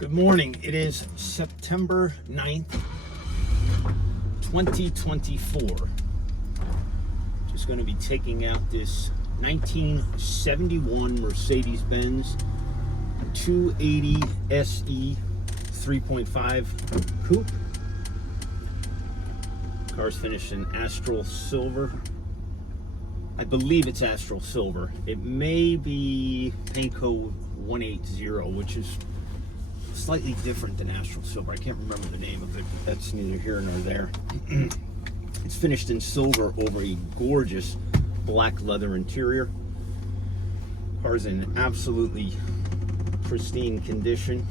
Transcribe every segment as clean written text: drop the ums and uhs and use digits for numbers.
Good morning. It is September 9th, 2024. Just going to be taking out this 1971 Mercedes-Benz 280 SE 3.5 Coupe. Car's finished in Astral Silver. I believe it's Astral Silver. It may be paint code 180, which is slightly different than Astral Silver. I can't remember the name of it, but that's neither here nor there. It's finished in silver over a gorgeous black leather interior. Car's in absolutely pristine condition.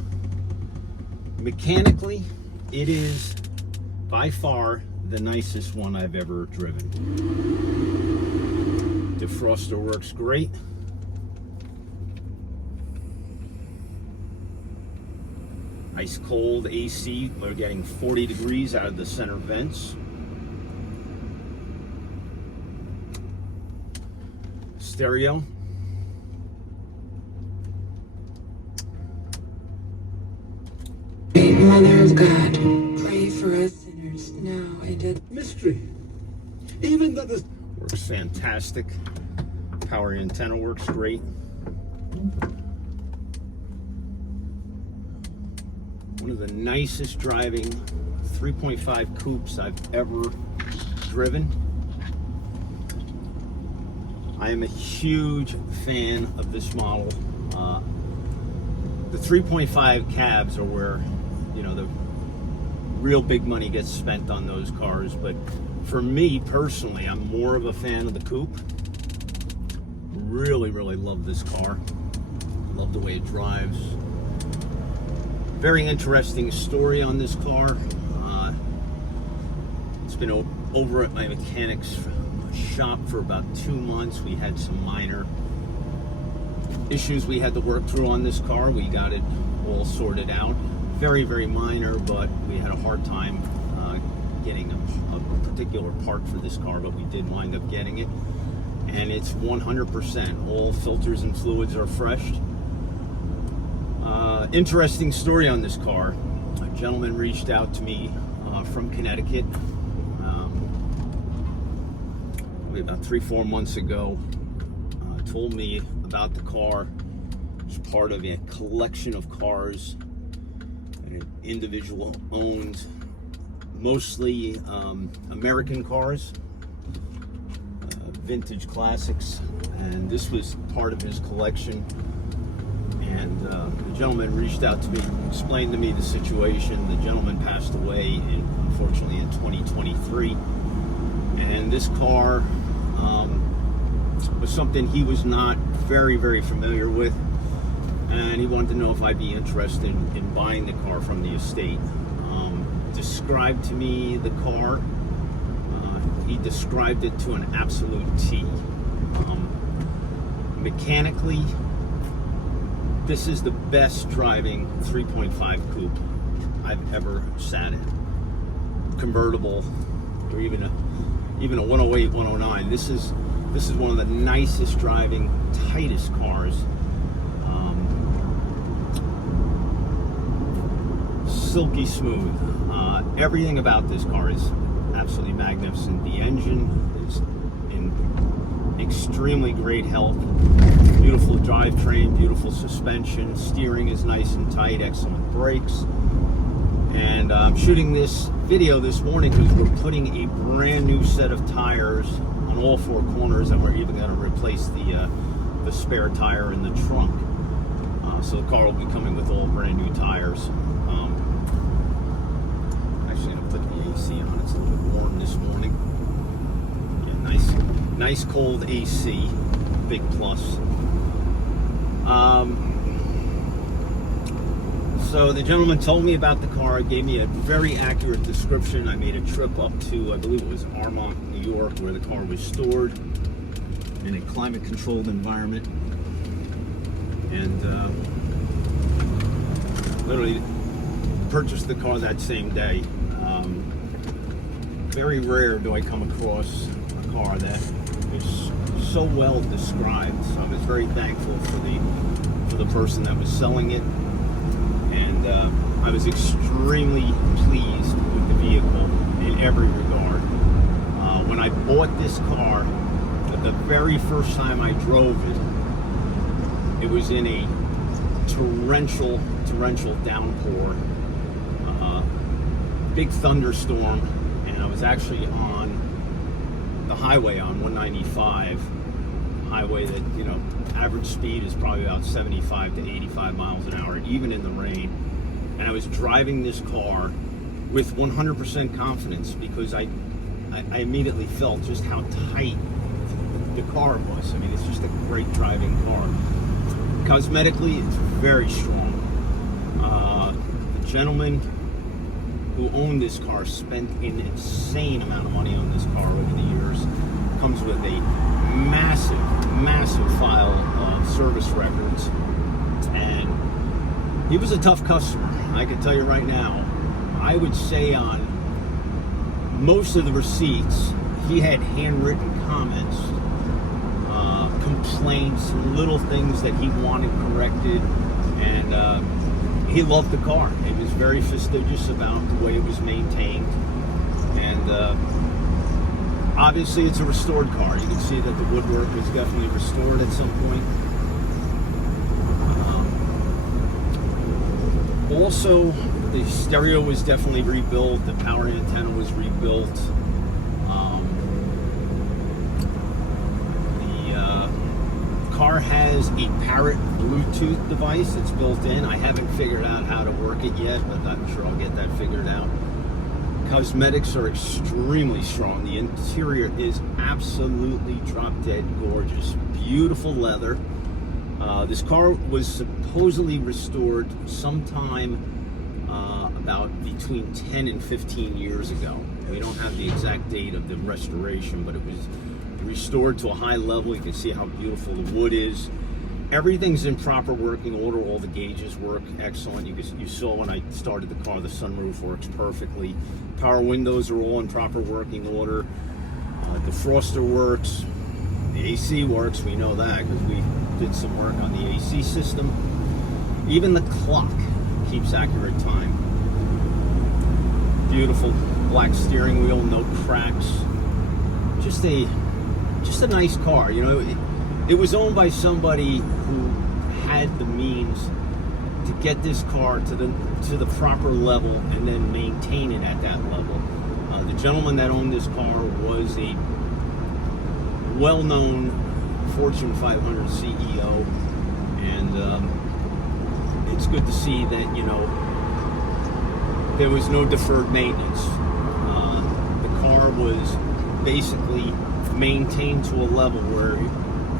Mechanically, it is by far the nicest one I've ever driven. Defroster works great. Ice cold AC. We're getting 40 degrees out of the center vents. Stereo. Great Mother of God, pray for us sinners now and at Mystery. Even though this works fantastic. Power antenna works great. One of the nicest driving 3.5 coupes I've ever driven. I am a huge fan of this model. The 3.5 cabs are where, you know, the real big money gets spent on those cars. But for me personally, I'm more of a fan of the coupe. Really love this car. Love the way it drives. Very interesting story on this car. It's been over at my mechanic's shop for about 2 months. We had some minor issues we had to work through on this car. We got it all sorted out. Very minor, but we had a hard time getting a particular part for this car, but we did wind up getting it. And it's 100%. All filters and fluids are fresh. Interesting story on this car. A gentleman reached out to me from Connecticut probably about 3-4 months ago. Told me about the car. It's part of a collection of cars an individual owned, mostly American cars, vintage classics, and this was part of his collection. And the gentleman reached out to me, explained to me the situation. The gentleman passed away, unfortunately, in 2023. And this car was something he was not very familiar with. And he wanted to know if I'd be interested in buying the car from the estate. Described to me the car. He described it to an absolute T. Mechanically, this is the best driving 3.5 coupe I've ever sat in. Convertible, or even a 108, 109. This is one of the nicest driving, tightest cars. Silky smooth. Everything about this car is absolutely magnificent. The engine is in extremely great health. Beautiful drivetrain, beautiful suspension, steering is nice and tight, excellent brakes. And I'm shooting this video this morning because we're putting a brand new set of tires on all 4 corners, and we're even going to replace the spare tire in the trunk. So the car will be coming with all brand new tires. Actually, I'm going to put the AC on. It's a little bit warm this morning. Yeah, nice cold AC, big plus. So the gentleman told me about the car, gave me a very accurate description. I made a trip up to, I believe it was Armonk, New York, where the car was stored in a climate-controlled environment. And literally purchased the car that same day. Very rare do I come across a car that is so well described. So I was very thankful for the person that was selling it. And and I was extremely pleased with the vehicle in every regard. When I bought this car, the very first time I drove it, it was in a torrential downpour, big thunderstorm, and I was actually on the highway on 195, highway that, you know, average speed is probably about 75 to 85 miles an hour, even in the rain. And I was driving this car with 100% confidence because I immediately felt just how tight the car was. I mean, it's just a great driving car. Cosmetically, it's very strong. The gentleman who owned this car spent an insane amount of money on this car over the years. Comes with a massive file of service records, and he was a tough customer. I can tell you right now, I would say on most of the receipts, he had handwritten comments, complaints, little things that he wanted corrected, and he loved the car. He was very fastidious about the way it was maintained, and obviously it's a restored car. You can see that the woodwork was definitely restored at some point. Also, the stereo was definitely rebuilt, the power antenna was rebuilt. The car has a Parrot Bluetooth device that's built in. I haven't figured out how to work it yet, but I'm sure I'll get that figured out. Cosmetics are extremely strong. The interior is absolutely drop-dead gorgeous. Beautiful leather. This car was supposedly restored sometime about between 10 and 15 years ago. We don't have the exact date of the restoration, but it was restored to a high level. You can see how beautiful the wood is. Everything's in proper working order. All the gauges work excellent. You saw when I started the car, the sunroof works perfectly. Power windows are all in proper working order. Defroster works. The AC works. We know that because we did some work on the AC system. Even the clock keeps accurate time. Beautiful black steering wheel, no cracks. Just a nice car. You know, it was owned by somebody who had the means to get this car to the proper level and then maintain it at that level. The gentleman that owned this car was a well-known Fortune 500 CEO, and it's good to see that, you know, there was no deferred maintenance. The car was basically maintained to a level where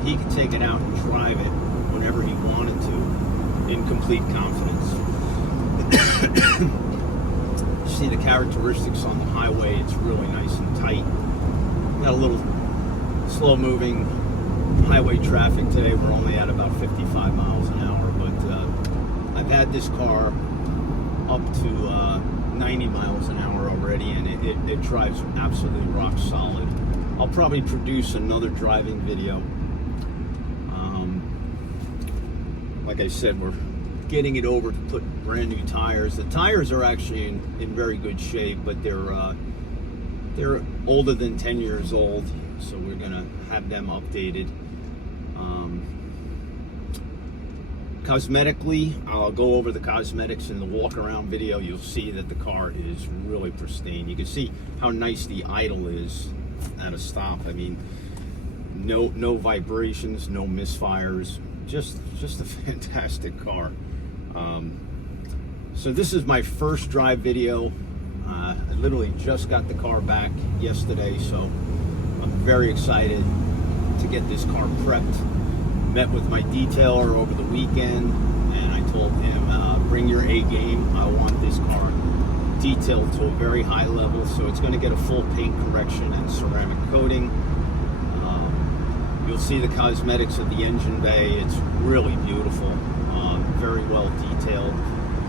he could take it out and drive it whenever he wanted to in complete confidence. You see the characteristics on the highway, it's really nice and tight. Got a little slow moving highway traffic today. We're only at about 55 miles an hour, but I've had this car up to 90 miles an hour already, and it drives absolutely rock solid. I'll probably produce another driving video. Like I said, we're getting it over to put brand new tires. The tires are actually in very good shape, but they're older than 10 years old, so we're gonna have them updated. Cosmetically, I'll go over the cosmetics in the walk around video. You'll see that the car is really pristine. You can see how nice the idle is at a stop. I mean, no vibrations, no misfires. Just a fantastic car. So this is my first drive video. I literally just got the car back yesterday, so I'm very excited to get this car prepped. Met with my detailer over the weekend, and I told him, bring your A game. I want this car detailed to a very high level, so it's going to get a full paint correction and ceramic coating. You'll see the cosmetics of the engine bay. It's really beautiful, very well detailed.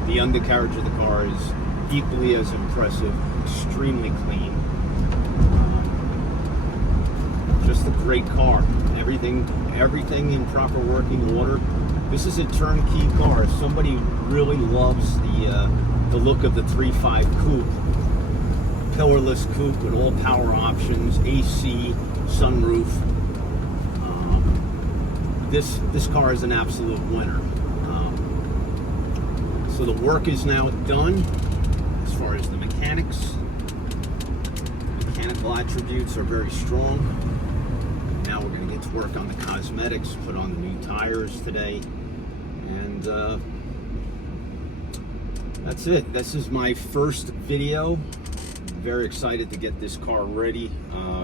The undercarriage of the car is equally as impressive, extremely clean. Just a great car. Everything in proper working order. This is a turnkey car. If somebody really loves the look of the 3.5 Coupe, pillarless coupe with all power options, AC, sunroof, this car is an absolute winner. So the work is now done as far as the mechanics. Mechanical attributes are very strong. Now we're going to get to work on the cosmetics, put on the new tires today, and that's it. This is my first video. Very excited to get this car ready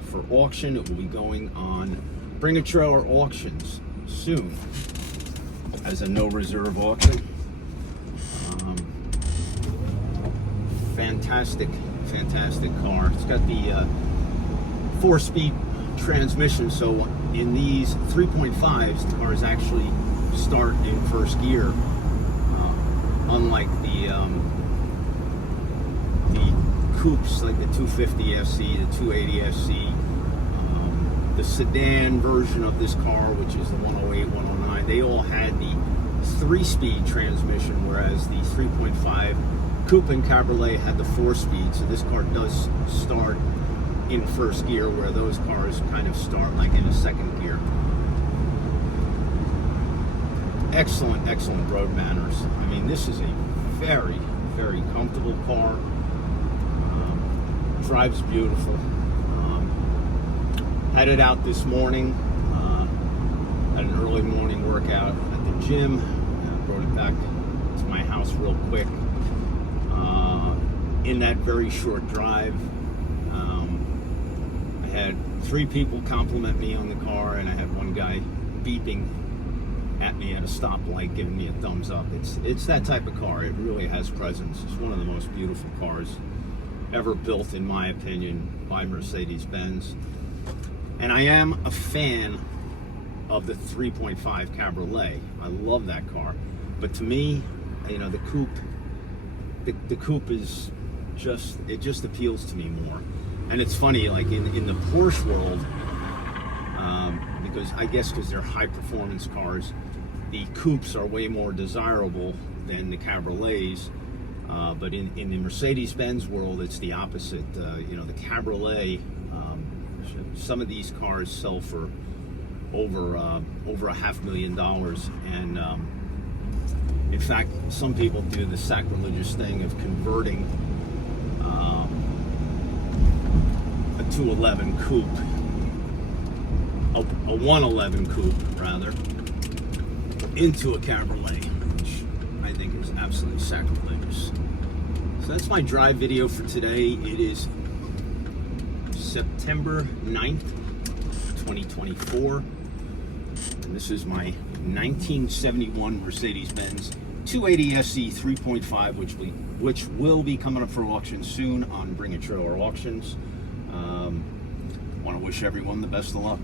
for auction. It will be going on Bring a Trailer auctions soon as a no reserve auction. Fantastic car. It's got the 4-speed transmission, so in these 3.5s the cars actually start in first gear, unlike the coupes like the 250 SC, the 280 SC, the sedan version of this car, which is the 108, 109. They all had the 3-speed transmission, whereas the 3.5 Coupe and Cabriolet had the 4-speed. So this car does start in first gear, where those cars kind of start like in a second gear. Excellent road manners. I mean, this is a very comfortable car. Drives beautiful. Headed out this morning. Had an early morning workout at the gym. Brought it back to my house real quick. In that very short drive, I had 3 people compliment me on the car, and I had one guy beeping at me at a stoplight, giving me a thumbs up. It's that type of car. It really has presence. It's one of the most beautiful cars ever built, in my opinion, by Mercedes-Benz. And I am a fan of the 3.5 Cabriolet. I love that car. But to me, you know, the coupe is it just appeals to me more. And it's funny, like in the Porsche world, because they're high performance cars, the coupes are way more desirable than the Cabriolets. But in the Mercedes-Benz world, it's the opposite. You know, the Cabriolet, some of these cars sell for over $500,000, and in fact, some people do the sacrilegious thing of converting a 211 coupe, a 111 coupe rather, into a Cabriolet, which I think is absolutely sacrilegious. So that's my drive video for today. It is September 9th, 2024. And this is my 1971 Mercedes-Benz 280 SC 3.5, which will be coming up for auction soon on Bring a Trailer Auctions. Want to wish everyone the best of luck.